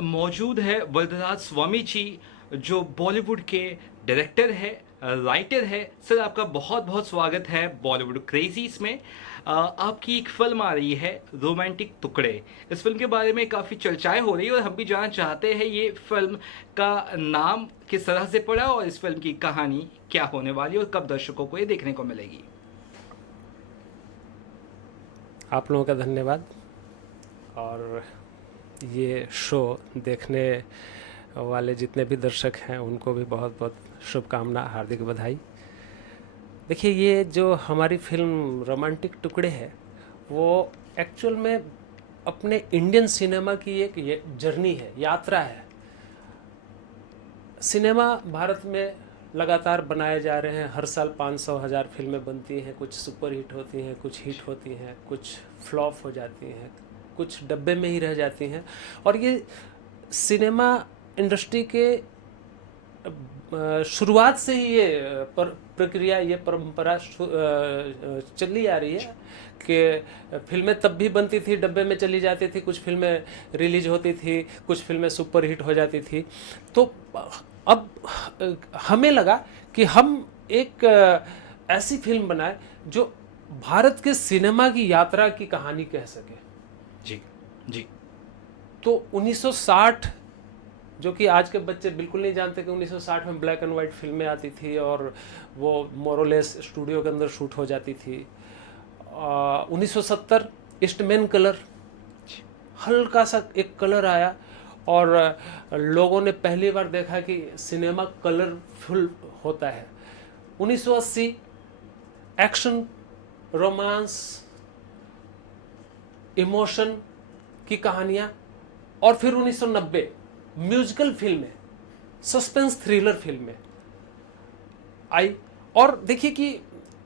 मौजूद है वरदराज स्वामी जी, जो बॉलीवुड के डायरेक्टर है, राइटर है। सर, आपका बहुत बहुत स्वागत है बॉलीवुड क्रेजीज में। आपकी एक फिल्म आ रही है रोमांटिक टुकड़े। इस फिल्म के बारे में काफ़ी चर्चाएं हो रही है और हम भी जानना चाहते हैं ये फिल्म का नाम किस तरह से पड़ा और इस फिल्म की कहानी क्या होने वाली है और कब दर्शकों को ये देखने को मिलेगी। आप लोगों का धन्यवाद। और ये शो देखने वाले जितने भी दर्शक हैं उनको भी बहुत बहुत शुभकामना, हार्दिक बधाई। देखिए, ये जो हमारी फिल्म रोमांटिक टुकड़े है वो एक्चुअल में अपने इंडियन सिनेमा की एक ये जर्नी है, यात्रा है। सिनेमा भारत में लगातार बनाए जा रहे हैं, हर साल 500,000 फिल्में बनती हैं, कुछ सुपर हिट होती हैं, कुछ हिट होती हैं, कुछ फ्लॉप हो जाती हैं, कुछ डब्बे में ही रह जाती हैं। और ये सिनेमा इंडस्ट्री के शुरुआत से ही ये प्रक्रिया, ये परंपरा चली आ रही है कि फिल्में तब भी बनती थी, डब्बे में चली जाती थी, कुछ फिल्में रिलीज होती थी, कुछ फिल्में सुपर हिट हो जाती थी। तो अब हमें लगा कि हम एक ऐसी फिल्म बनाए जो भारत के सिनेमा की यात्रा की कहानी कह सके। जी जी। तो 1960, जो कि आज के बच्चे बिल्कुल नहीं जानते कि 1960 में ब्लैक एंड वाइट फिल्में आती थी और वो मोरोलेस स्टूडियो के अंदर शूट हो जाती थी। 1970 ईस्टमैन कलर, हल्का सा एक कलर आया और लोगों ने पहली बार देखा कि सिनेमा कलरफुल होता है। 1980 एक्शन, रोमांस, इमोशन की कहानियां, और फिर 1990 म्यूजिकल फिल्में, सस्पेंस थ्रिलर फिल्में आई। और देखिए कि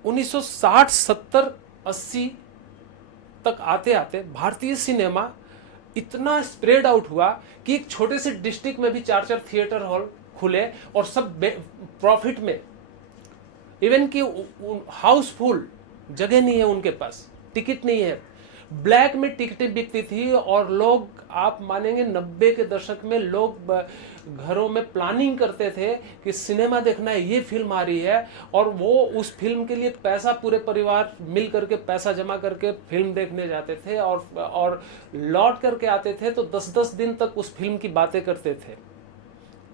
1960, 70, 80 तक आते आते भारतीय सिनेमा इतना स्प्रेड आउट हुआ कि एक छोटे से डिस्ट्रिक्ट में भी 4-4 थिएटर हॉल खुले और सब प्रॉफिट में। इवन कि हाउसफुल, जगह नहीं है उनके पास, टिकट नहीं है, ब्लैक में टिकटें बिकती थी। और लोग, आप मानेंगे, 90 के दशक में लोग घरों में प्लानिंग करते थे कि सिनेमा देखना है, ये फिल्म आ रही है, और वो उस फिल्म के लिए पैसा, पूरे परिवार मिल करके पैसा जमा करके फिल्म देखने जाते थे और लौट करके आते थे तो 10-10 दिन तक उस फिल्म की बातें करते थे।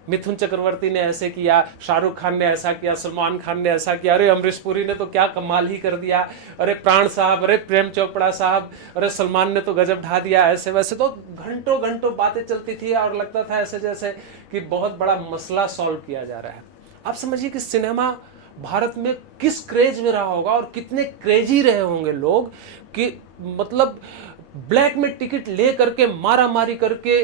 मिथुन चक्रवर्ती ने ऐसे किया, शाहरुख खान ने ऐसा किया, सलमान खान ने ऐसा किया, अरे अमरीश पुरी ने तो क्या कमाल ही कर दिया, अरे प्राण साहब, अरे प्रेम चोपड़ा साहब, अरे सलमान ने तो गजब ढा दिया। ऐसे वैसे तो घंटों घंटों बातें चलती थी और लगता था ऐसे जैसे कि बहुत बड़ा मसला सॉल्व किया जा रहा है। आप समझिए कि सिनेमा भारत में किस क्रेज में रहा होगा और कितने क्रेजी रहे होंगे लोग कि मतलब ब्लैक में टिकट ले करके मारा मारी करके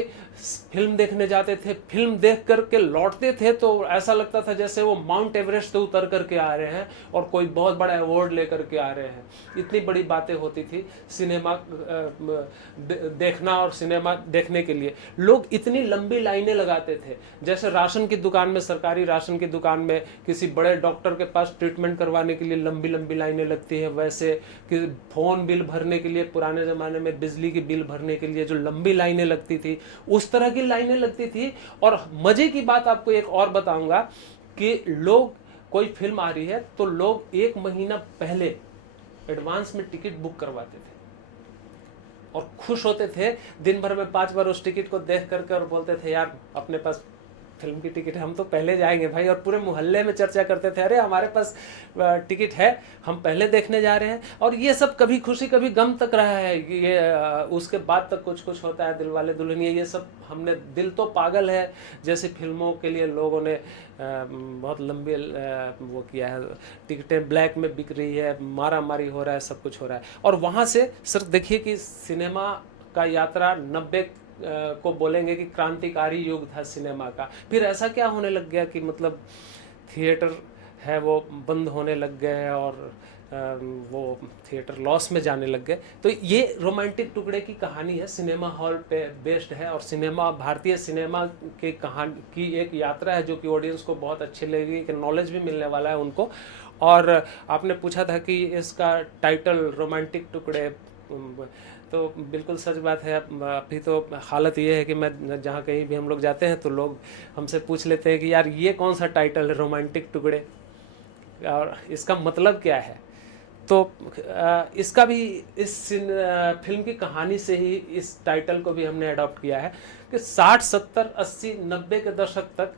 फिल्म देखने जाते थे, फिल्म देख करके लौटते थे तो ऐसा लगता था जैसे वो माउंट एवरेस्ट से उतर करके आ रहे हैं और कोई बहुत बड़ा अवार्ड लेकर के आ रहे हैं। इतनी बड़ी बातें होती थी सिनेमा देखना, और सिनेमा देखने के लिए लोग इतनी लंबी लाइनें लगाते थे। जैसे राशन की दुकान में, सरकारी राशन की दुकान में किसी बड़े डॉक्टर के पास ट्रीटमेंट करवाने के लिए लंबी लंबी लाइनें लगती है, वैसे कि फोन बिल भरने के लिए, पुराने ज़माने में बिजली की बिल भरने के लिए जो लंबी लाइनें लगती थी, उस तरह की लाइनें लगती थी। और मजे की बात आपको एक और बताऊंगा कि लोग, कोई फिल्म आ रही है तो लोग 1 महीना पहले एडवांस में टिकट बुक करवाते थे और खुश होते थे, दिन भर में 5 बार उस टिकट को देख करके, और बोलते थे यार अपने पास फिल्म की टिकट है, हम तो पहले जाएंगे भाई। और पूरे मोहल्ले में चर्चा करते थे, अरे हमारे पास टिकट है, हम पहले देखने जा रहे हैं। और ये सब कभी खुशी कभी गम तक रहा है, ये उसके बाद तक कुछ कुछ होता है, दिलवाले दुल्हनिया, ये सब हमने, दिल तो पागल है जैसे फिल्मों के लिए लोगों ने बहुत लंबी वो किया है, टिकटें ब्लैक में बिक रही है, मारा मारी हो रहा है, सब कुछ हो रहा है। और वहाँ से सर देखिए कि सिनेमा का यात्रा 90 को बोलेंगे कि क्रांतिकारी युग था सिनेमा का। फिर ऐसा क्या होने लग गया कि मतलब थिएटर है वो बंद होने लग गए और वो थिएटर लॉस में जाने लग गए। तो ये रोमांटिक टुकड़े की कहानी है, सिनेमा हॉल पे बेस्ड है, और सिनेमा, भारतीय सिनेमा के कहानी की एक यात्रा है जो कि ऑडियंस को बहुत अच्छी लगेगी, कि नॉलेज भी मिलने वाला है उनको। और आपने पूछा था कि इसका टाइटल रोमांटिक टुकड़े, तो बिल्कुल सच बात है। अभी तो हालत ये है कि मैं जहाँ कहीं भी हम लोग जाते हैं तो लोग हमसे पूछ लेते हैं कि यार ये कौन सा टाइटल है, रोमांटिक टुकड़े, और इसका मतलब क्या है। तो इसका भी फिल्म की कहानी से ही इस टाइटल को भी हमने अडॉप्ट किया है कि 60, 70, 80, 90 के दशक तक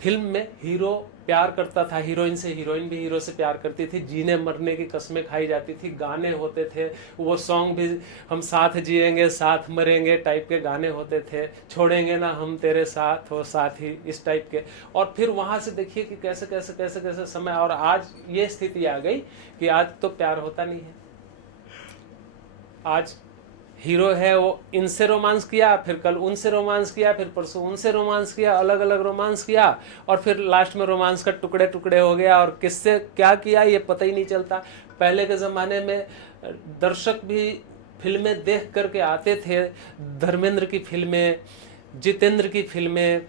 फिल्म में हीरो प्यार करता था हीरोइन से, हीरोइन भी हीरो से प्यार करती थी, जीने मरने की कस्में खाई जाती थी, गाने होते थे, वो सॉन्ग भी हम साथ जिएंगे साथ मरेंगे टाइप के गाने होते थे, छोड़ेंगे ना हम तेरे साथ हो साथ ही, इस टाइप के। और फिर वहाँ से देखिए कि कैसे कैसे कैसे कैसे समय, और आज ये स्थिति आ गई कि आज तो प्यार होता नहीं है। आज हीरो है वो इनसे रोमांस किया, फिर कल उनसे रोमांस किया, फिर परसों उनसे रोमांस किया, अलग अलग रोमांस किया, और फिर लास्ट में रोमांस का टुकड़े टुकड़े हो गया, और किससे क्या किया ये पता ही नहीं चलता। पहले के ज़माने में दर्शक भी फिल्में देख करके आते थे, धर्मेंद्र की फिल्में, जितेंद्र की फिल्में,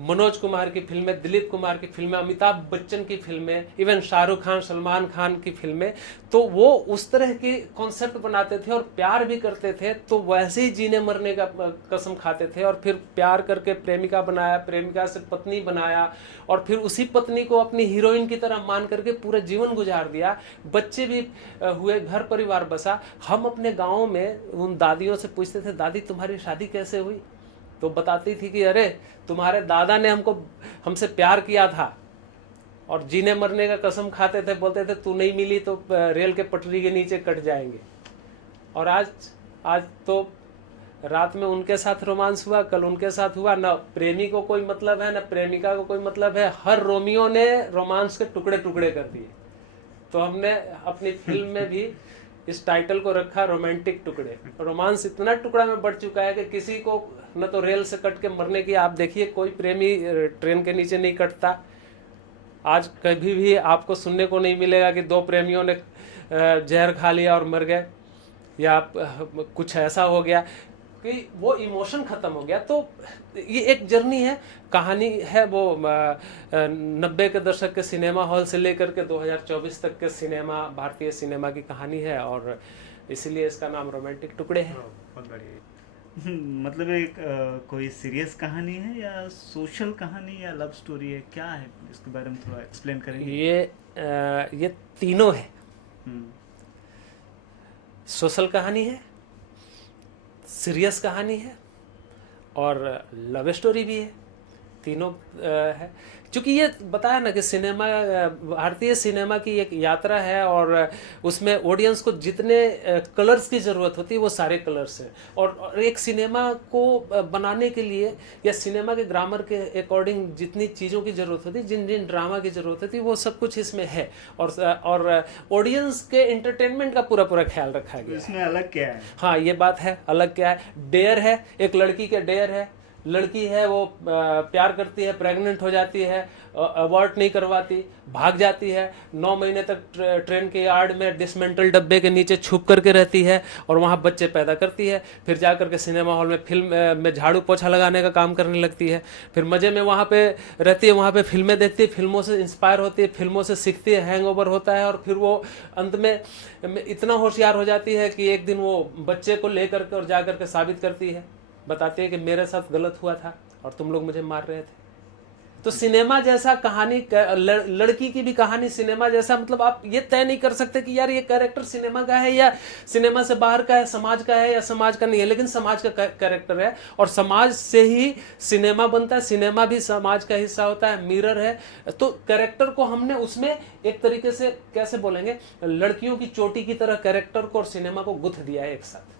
मनोज कुमार की फिल्में, दिलीप कुमार की फिल्में, अमिताभ बच्चन की फिल्में, इवन शाहरुख खान, सलमान खान की फिल्में, तो वो उस तरह के कॉन्सेप्ट बनाते थे और प्यार भी करते थे, तो वैसे ही जीने मरने का कसम खाते थे, और फिर प्यार करके प्रेमिका बनाया, प्रेमिका से पत्नी बनाया, और फिर उसी पत्नी को अपनी हीरोइन की तरह मान करके पूरा जीवन गुजार दिया, बच्चे भी हुए, घर परिवार बसा। हम अपने गाँव में उन दादियों से पूछते थे, दादी तुम्हारी शादी कैसे हुई, तो बताती थी कि अरे तुम्हारे दादा ने हमसे प्यार किया था, और जीने मरने का कसम खाते थे, बोलते थे तू नहीं मिली तो रेल के पटरी के नीचे कट जाएंगे। और आज तो रात में उनके साथ रोमांस हुआ, कल उनके साथ हुआ, ना प्रेमी को कोई मतलब है ना प्रेमिका को कोई मतलब है, हर रोमियो ने रोमांस के टुकड़े टुकड़े कर दिए। तो हमने अपनी फिल्म में भी इस टाइटल को रखा रोमांटिक टुकड़े। रोमांस इतना टुकड़ा में बढ़ चुका है कि किसी को न तो रेल से कट के मरने की, आप देखिए कोई प्रेमी ट्रेन के नीचे नहीं कटता। आज कभी भी आपको सुनने को नहीं मिलेगा कि दो प्रेमियों ने जहर खा लिया और मर गए, या कुछ ऐसा हो गया कि वो इमोशन ख़त्म हो गया। तो ये एक जर्नी है, कहानी है, वो 90 के दशक के सिनेमा हॉल से लेकर के 2024 तक के सिनेमा, भारतीय सिनेमा की कहानी है, और इसलिए इसका नाम रोमांटिक टुकड़े है। बहुत बढ़िया। मतलब एक कोई सीरियस कहानी है या सोशल कहानी या लव स्टोरी है, क्या है इसके बारे में थोड़ा एक्सप्लेन करेंगे? ये तीनों है। हम्म, सोशल कहानी है, सीरियस कहानी है, और लव स्टोरी भी है, तीनों है। क्योंकि ये बताया ना कि सिनेमा, भारतीय सिनेमा की एक यात्रा है, और उसमें ऑडियंस को जितने कलर्स की ज़रूरत होती है वो सारे कलर्स हैं, और एक सिनेमा को बनाने के लिए या सिनेमा के ग्रामर के अकॉर्डिंग जितनी चीज़ों की ज़रूरत होती है, जिन जिन ड्रामा की ज़रूरत होती है, वो सब कुछ इसमें है, और ऑडियंस के एंटरटेनमेंट का पूरा पूरा ख्याल रखा तो गया है। इसमें अलग क्या है? हाँ ये बात है, अलग क्या है, डेयर है, एक लड़की के डेयर है। लड़की है वो प्यार करती है, प्रेग्नेंट हो जाती है, अबॉर्ट नहीं करवाती, भाग जाती है, 9 महीने तक ट्रेन के यार्ड में डिसमेंटल डब्बे के नीचे छुप करके रहती है, और वहाँ बच्चे पैदा करती है, फिर जा करके सिनेमा हॉल में फिल्म में झाड़ू पोछा लगाने का काम करने लगती है, फिर मज़े में वहाँ पे रहती है, वहाँ पे फिल्में देखती है, फिल्मों से इंस्पायर होती है, फिल्मों से सीखती है, हैंगओवर होता है, और फिर वो अंत में इतना होशियार हो जाती है कि एक दिन वो बच्चे को ले करके और जा करके साबित करती है, बताती है कि मेरे साथ गलत हुआ था और तुम लोग मुझे मार रहे थे। तो सिनेमा जैसा कहानी, लड़की की भी कहानी सिनेमा जैसा, मतलब आप ये तय नहीं कर सकते कि यार ये कैरेक्टर सिनेमा का है या सिनेमा से बाहर का है, समाज का है या समाज का नहीं है, लेकिन समाज का कैरेक्टर है, और समाज से ही सिनेमा बनता है, सिनेमा भी समाज का हिस्सा होता है, मिरर है। तो कैरेक्टर को हमने उसमें एक तरीके से कैसे बोलेंगे, लड़कियों की चोटी की तरह कैरेक्टर को और सिनेमा को गुथ दिया है एक साथ।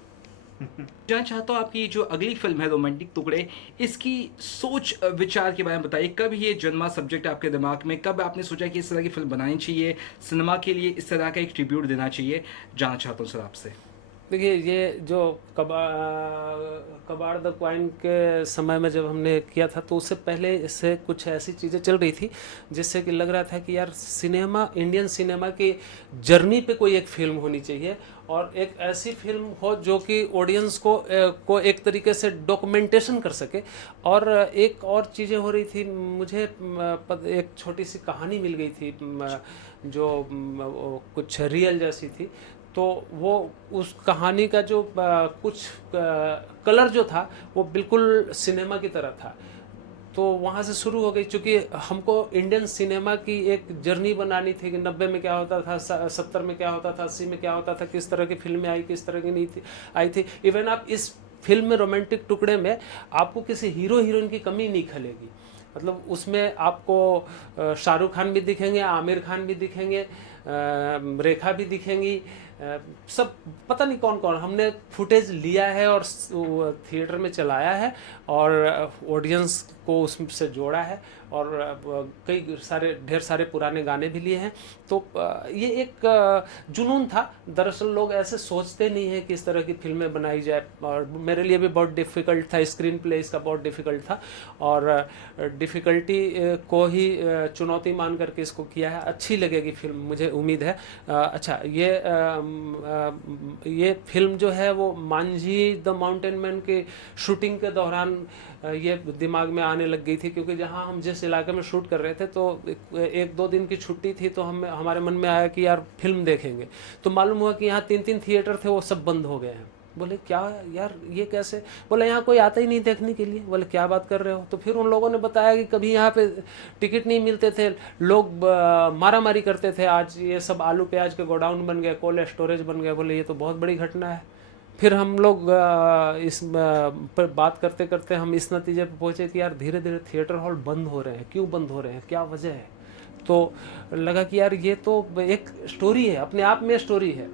जानना चाहता हूँ आपकी जो अगली फिल्म है रोमांटिक टुकड़े, इसकी सोच विचार के बारे में बताइए। कब ये जन्मा सब्जेक्ट आपके दिमाग में, कब आपने सोचा कि इस तरह की फिल्म बनानी चाहिए, सिनेमा के लिए इस तरह का एक ट्रिब्यूट देना चाहिए? जानना चाहता हूँ सर आपसे। देखिए ये जो कबाड़ द क्वाइन के समय में जब हमने किया था, तो उससे पहले इससे कुछ ऐसी चीज़ें चल रही थी जिससे कि लग रहा था कि यार सिनेमा, इंडियन सिनेमा की जर्नी पे कोई एक फिल्म होनी चाहिए, और एक ऐसी फिल्म हो जो कि ऑडियंस को एक तरीके से डॉक्यूमेंटेशन कर सके। और एक और चीज़ें हो रही थी, मुझे एक छोटी सी कहानी मिल गई थी जो कुछ रियल जैसी थी, तो वो उस कहानी का जो कुछ कलर जो था वो बिल्कुल सिनेमा की तरह था। तो वहाँ से शुरू हो गई, चूँकि हमको इंडियन सिनेमा की एक जर्नी बनानी थी कि 90 में क्या होता था, 70 में क्या होता था, 80 में क्या होता था, किस तरह की फिल्में आई, किस तरह की नहीं थी आई थी। इवन आप इस फिल्म में रोमांटिक टुकड़े में आपको किसी हीरो हीरोइन की कमी नहीं खलेगी। मतलब उसमें आपको शाहरुख खान भी दिखेंगे, आमिर खान भी दिखेंगे, रेखा भी दिखेंगी, सब पता नहीं कौन कौन। हमने फुटेज लिया है और थिएटर में चलाया है और ऑडियंस को उससे जोड़ा है और कई सारे ढेर सारे पुराने गाने भी लिए हैं। तो ये एक जुनून था। दरअसल लोग ऐसे सोचते नहीं हैं कि इस तरह की फिल्में बनाई जाए, और मेरे लिए भी बहुत डिफ़िकल्ट था। स्क्रीन प्ले इसका बहुत डिफ़िकल्ट था और डिफ़िकल्टी को ही चुनौती मान करके इसको किया है। अच्छी लगेगी फिल्म, मुझे उम्मीद है। अच्छा, ये फिल्म जो है वो मांझी द माउंटेन मैन की शूटिंग के दौरान ये दिमाग में आने लग गई थी, क्योंकि जहाँ हम जिस इलाके में शूट कर रहे थे तो एक दो दिन की छुट्टी थी, तो हमारे मन में आया कि यार फिल्म देखेंगे। तो मालूम हुआ कि यहाँ 3 थिएटर थे, वो सब बंद हो गए हैं। बोले क्या यार, ये कैसे? बोले यहाँ कोई आता ही नहीं देखने के लिए। बोले क्या बात कर रहे हो? तो फिर उन लोगों ने बताया कि कभी यहाँ पे टिकट नहीं मिलते थे, लोग मारा मारी करते थे, आज ये सब आलू प्याज के गोडाउन बन गए, कोल्ड स्टोरेज बन गए। बोले ये तो बहुत बड़ी घटना है। फिर हम लोग इस पर बात करते करते हम इस नतीजे पर पहुँचे कि यार धीरे धीरे थिएटर हॉल बंद हो रहे हैं, क्यों बंद हो रहे हैं, क्या वजह है? तो लगा कि यार ये तो एक स्टोरी है, अपने आप में स्टोरी है।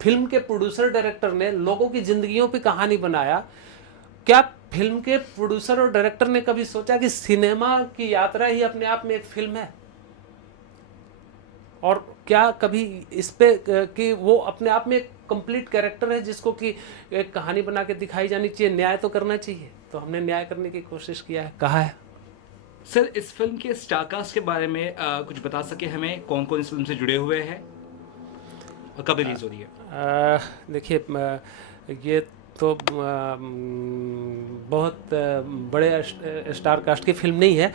फिल्म के प्रोड्यूसर डायरेक्टर ने लोगों की जिंदगियों पे कहानी बनाया। क्या फिल्म के प्रोड्यूसर और डायरेक्टर ने कभी सोचा कि सिनेमा की यात्रा ही अपने आप में एक फिल्म है? और क्या कभी इस पे कि वो अपने आप में एक कंप्लीट कैरेक्टर है जिसको कि एक कहानी बना के दिखाई जानी चाहिए, न्याय तो करना चाहिए। तो हमने न्याय करने की कोशिश किया है, कहा है। सर, इस फिल्म के स्टारकास्ट के बारे में कुछ बता सके हमें, कौन कौन इस फिल्म से जुड़े हुए हैं और कब रिलीज हो रही है? देखिए, ये तो बहुत बड़े स्टार कास्ट की फिल्म नहीं है,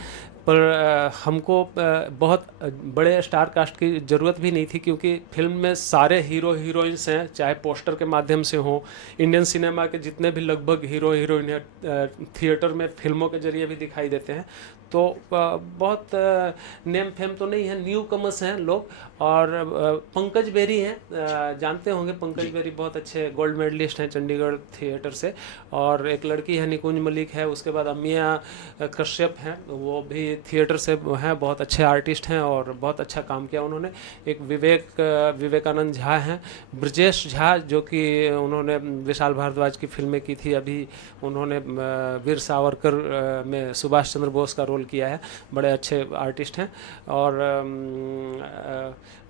पर हमको बहुत बड़े स्टार कास्ट की ज़रूरत भी नहीं थी, क्योंकि फिल्म में सारे हीरो हीरोइंस हैं, चाहे पोस्टर के माध्यम से हों। इंडियन सिनेमा के जितने भी लगभग हीरो हीरोइन हैं थिएटर में फिल्मों के जरिए भी दिखाई देते हैं। तो बहुत नेम फेम तो नहीं है, न्यू कमर्स हैं लोग। और पंकज बेरी हैं, जानते होंगे पंकज बेरी, बहुत अच्छे गोल्ड मेडलिस्ट हैं चंडीगढ़ थिएटर से। और एक लड़की है निकुंज मलिक है, उसके बाद अमिया कश्यप हैं, वो भी थिएटर से हैं, बहुत अच्छे आर्टिस्ट हैं और बहुत अच्छा काम किया उन्होंने। एक विवेकानंद झा हैं, ब्रजेश झा, जो कि उन्होंने विशाल भारद्वाज की फिल्में की थी। अभी उन्होंने वीर सावरकर में सुभाष चंद्र बोस का रोल किया है, बड़े अच्छे आर्टिस्ट हैं। और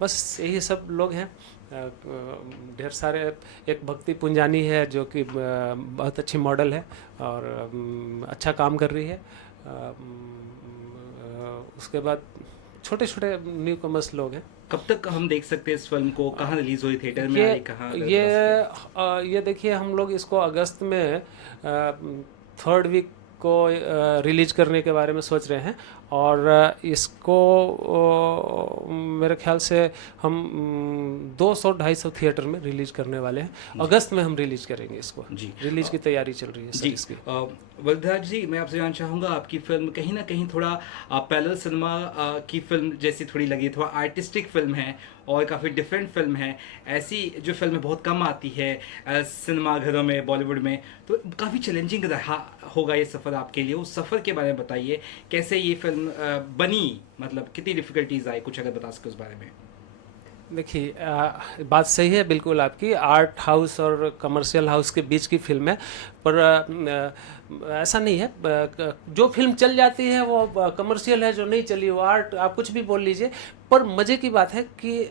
बस यही सब लोग हैं, ढेर सारे। एक भक्ति पुंजानी है जो कि बहुत अच्छी मॉडल है और अच्छा काम कर रही है। उसके बाद छोटे छोटे न्यू कमर्स लोग हैं। कब तक हम देख सकते हैं इस फिल्म को? कहाँ रिलीज हुई, थिएटर में आई, कहाँ? ये देखिए, हम लोग इसको अगस्त में 3rd वीक को रिलीज करने के बारे में सोच रहे हैं। और इसको मेरे ख्याल से हम 200-250 थिएटर में रिलीज करने वाले हैं। अगस्त में हम रिलीज करेंगे इसको जी। रिलीज की तैयारी चल रही है सर इसकी। बलराज जी, मैं आपसे जानना चाहूँगा, आपकी फिल्म कहीं ना कहीं थोड़ा पैरेलल सिनेमा की फिल्म जैसी थोड़ी लगी, थोड़ा आर्टिस्टिक फिल्म है और काफ़ी डिफरेंट फिल्म है। ऐसी जो फिल्में बहुत कम आती है सिनेमा घरों में, बॉलीवुड में, तो काफ़ी चैलेंजिंग रहा होगा ये सफ़र आपके लिए। उस सफ़र के बारे में बताइए, कैसे ये फिल्म बनी, मतलब कितनी डिफ़िकल्टीज आई, कुछ अगर बता सके उस बारे में। देखिए, बात सही है बिल्कुल आपकी। आर्ट हाउस और कमर्शियल हाउस के बीच की फिल्म है, पर ऐसा नहीं है। जो फिल्म चल जाती है वो कमर्शियल है, जो नहीं चली वो आर्ट। आप कुछ भी बोल लीजिए, पर मज़े की बात है कि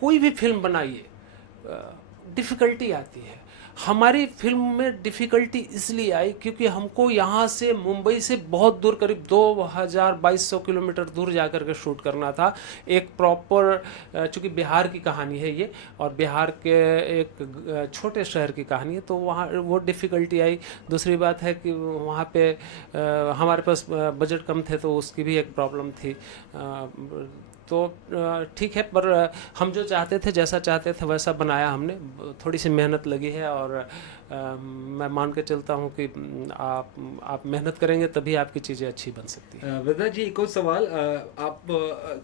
कोई भी फिल्म बनाइए डिफ़िकल्टी आती है। हमारी फिल्म में डिफ़िकल्टी इसलिए आई क्योंकि हमको यहाँ से मुंबई से बहुत दूर, करीब 2200 किलोमीटर दूर जा कर के शूट करना था। एक प्रॉपर, चूँकि बिहार की कहानी है ये और बिहार के एक छोटे शहर की कहानी है, तो वहाँ वो डिफ़िकल्टी आई। दूसरी बात है कि वहाँ पे हमारे पास बजट कम थे, तो उसकी भी एक प्रॉब्लम थी। तो ठीक है, पर हम जो चाहते थे, जैसा चाहते थे वैसा बनाया हमने। थोड़ी सी मेहनत लगी है, और मैं मान के चलता हूँ कि आप मेहनत करेंगे तभी आपकी चीज़ें अच्छी बन सकती हैं। वृंदा जी, एक और सवाल, आप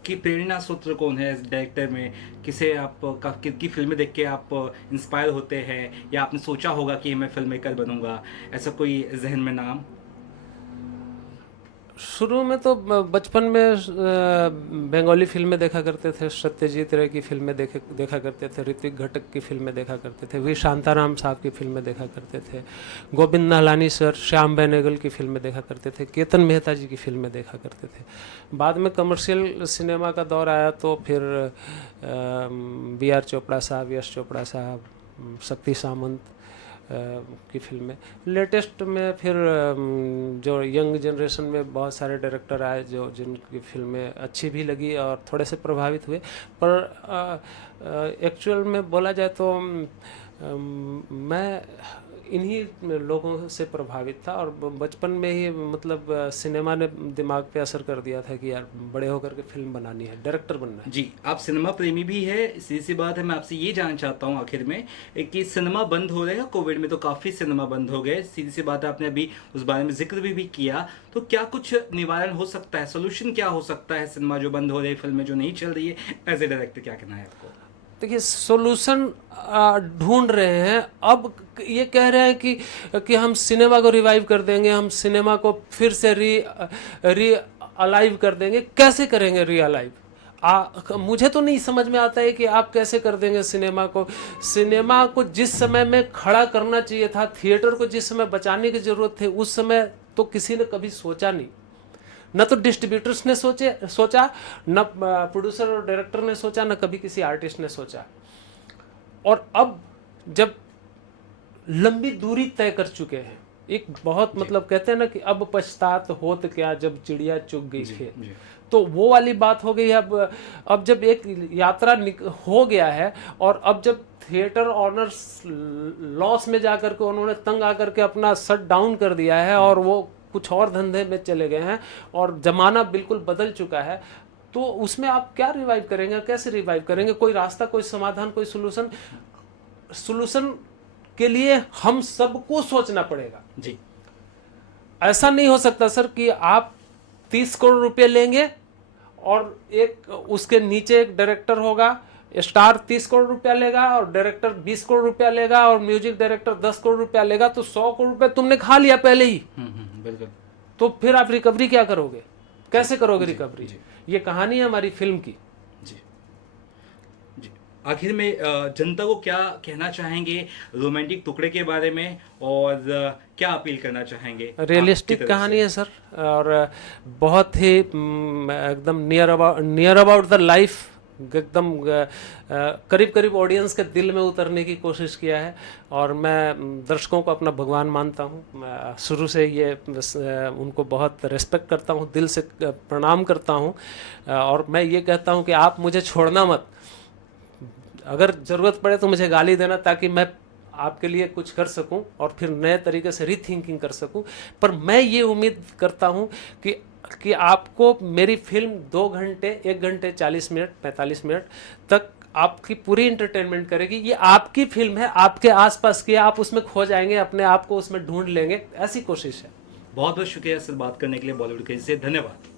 की प्रेरणा सूत्र कौन है इस डायरेक्टर में? किसे आप किनकी फिल्में देख के आप इंस्पायर होते हैं, या आपने सोचा होगा कि मैं फिल्म मेकर बनूंगा, ऐसा कोई जहन में नाम? शुरू में तो बचपन में बंगाली फिल्में देखा करते थे, सत्यजीत रे की फिल्में देखा करते थे, ऋत्विक घटक की फिल्में देखा करते थे, वी शांताराम साहब की फिल्में देखा करते थे, गोविंद नाहलानी सर, श्याम बेनेगल की फिल्में देखा करते थे, केतन मेहता जी की फिल्में देखा करते थे। बाद में कमर्शियल सिनेमा का दौर आया तो फिर बी आर चोपड़ा साहब, यश चोपड़ा साहब, शक्ति सामंत की फिल्में। लेटेस्ट में फिर जो यंग जनरेशन में बहुत सारे डायरेक्टर आए जो जिनकी फिल्में अच्छी भी लगी और थोड़े से प्रभावित हुए। पर एक्चुअल में बोला जाए तो मैं इन्हीं लोगों से प्रभावित था, और बचपन में ही मतलब सिनेमा ने दिमाग पे असर कर दिया था कि यार बड़े होकर के फिल्म बनानी है, डायरेक्टर बनना है। जी, आप सिनेमा प्रेमी भी है, सीधी सी बात है। मैं आपसे ये जानना चाहता हूँ आखिर में कि सिनेमा बंद हो रहेगा, कोविड में तो काफ़ी सिनेमा बंद हो गए, सीधी सी बात है, आपने अभी उस बारे में जिक्र भी किया। तो क्या कुछ निवारण हो सकता है, सोल्यूशन क्या हो सकता है? सिनेमा जो बंद हो रही है, फिल्में जो नहीं चल रही है, एज ए डायरेक्टर क्या कहना है आपको? देखिए, सोल्यूशन ढूंढ रहे हैं। अब ये कह रहे हैं कि हम सिनेमा को रिवाइव कर देंगे, हम सिनेमा को फिर से री अलाइव कर देंगे। कैसे करेंगे री अलाइव? मुझे तो नहीं समझ में आता है कि आप कैसे कर देंगे सिनेमा को। सिनेमा को जिस समय में खड़ा करना चाहिए था, थिएटर को जिस समय बचाने की जरूरत थी, उस समय तो किसी ने कभी सोचा नहीं। न तो डिस्ट्रीब्यूटर्स ने सोचा, न प्रोड्यूसर और डायरेक्टर ने सोचा, न कभी किसी आर्टिस्ट ने सोचा। और अब जब लंबी दूरी तय कर चुके हैं, एक बहुत मतलब कहते हैं ना कि अब पछतात होत क्या जब चिड़िया चुग गई खेत, तो वो वाली बात हो गई। अब जब एक यात्रा हो गया है, और अब जब थिएटर ऑनर्स लॉस में जाकर के उन्होंने तंग आकर के अपना शट डाउन कर दिया है, और वो कुछ और धंधे में चले गए हैं, और जमाना बिल्कुल बदल चुका है, तो उसमें आप क्या रिवाइव करेंगे, कैसे रिवाइव करेंगे? कोई रास्ता, कोई समाधान, कोई सोल्यूशन के लिए हम सबको सोचना पड़ेगा। जी, ऐसा नहीं हो सकता सर कि आप 30 करोड़ रुपए लेंगे और एक उसके नीचे एक डायरेक्टर होगा, स्टार 30 करोड़ रुपया लेगा और डायरेक्टर 20 करोड़ रुपया लेगा और म्यूजिक डायरेक्टर 10 करोड़ रुपया लेगा, तो 100 करोड़ रुपया तुमने खा लिया पहले ही। बिल्कुल। तो फिर आप रिकवरी क्या करोगे, कैसे करोगे रिकवरी? ये कहानी है हमारी फिल्म की। जी जी, आखिर में जनता को क्या कहना चाहेंगे रोमांटिक टुकड़े के बारे में, और क्या अपील करना चाहेंगे? रियलिस्टिक कहानी है सर, और बहुत ही एकदम नियर अबाउट द लाइफ, एकदम करीब करीब ऑडियंस के दिल में उतरने की कोशिश किया है। और मैं दर्शकों को अपना भगवान मानता हूँ, शुरू से ये उनको बहुत रिस्पेक्ट करता हूँ, दिल से प्रणाम करता हूँ, और मैं ये कहता हूँ कि आप मुझे छोड़ना मत। अगर ज़रूरत पड़े तो मुझे गाली देना, ताकि मैं आपके लिए कुछ कर सकूं और फिर नए तरीके से रीथिंकिंग कर सकूं। पर मैं ये उम्मीद करता हूं कि आपको मेरी फिल्म 2 घंटे, 1 घंटे 40 मिनट 45 मिनट तक आपकी पूरी इंटरटेनमेंट करेगी। ये आपकी फिल्म है, आपके आसपास की, आप उसमें खो जाएंगे, अपने आप को उसमें ढूंढ लेंगे, ऐसी कोशिश है। बहुत बहुत शुक्रिया सर बात करने के लिए बॉलीवुड के से, धन्यवाद।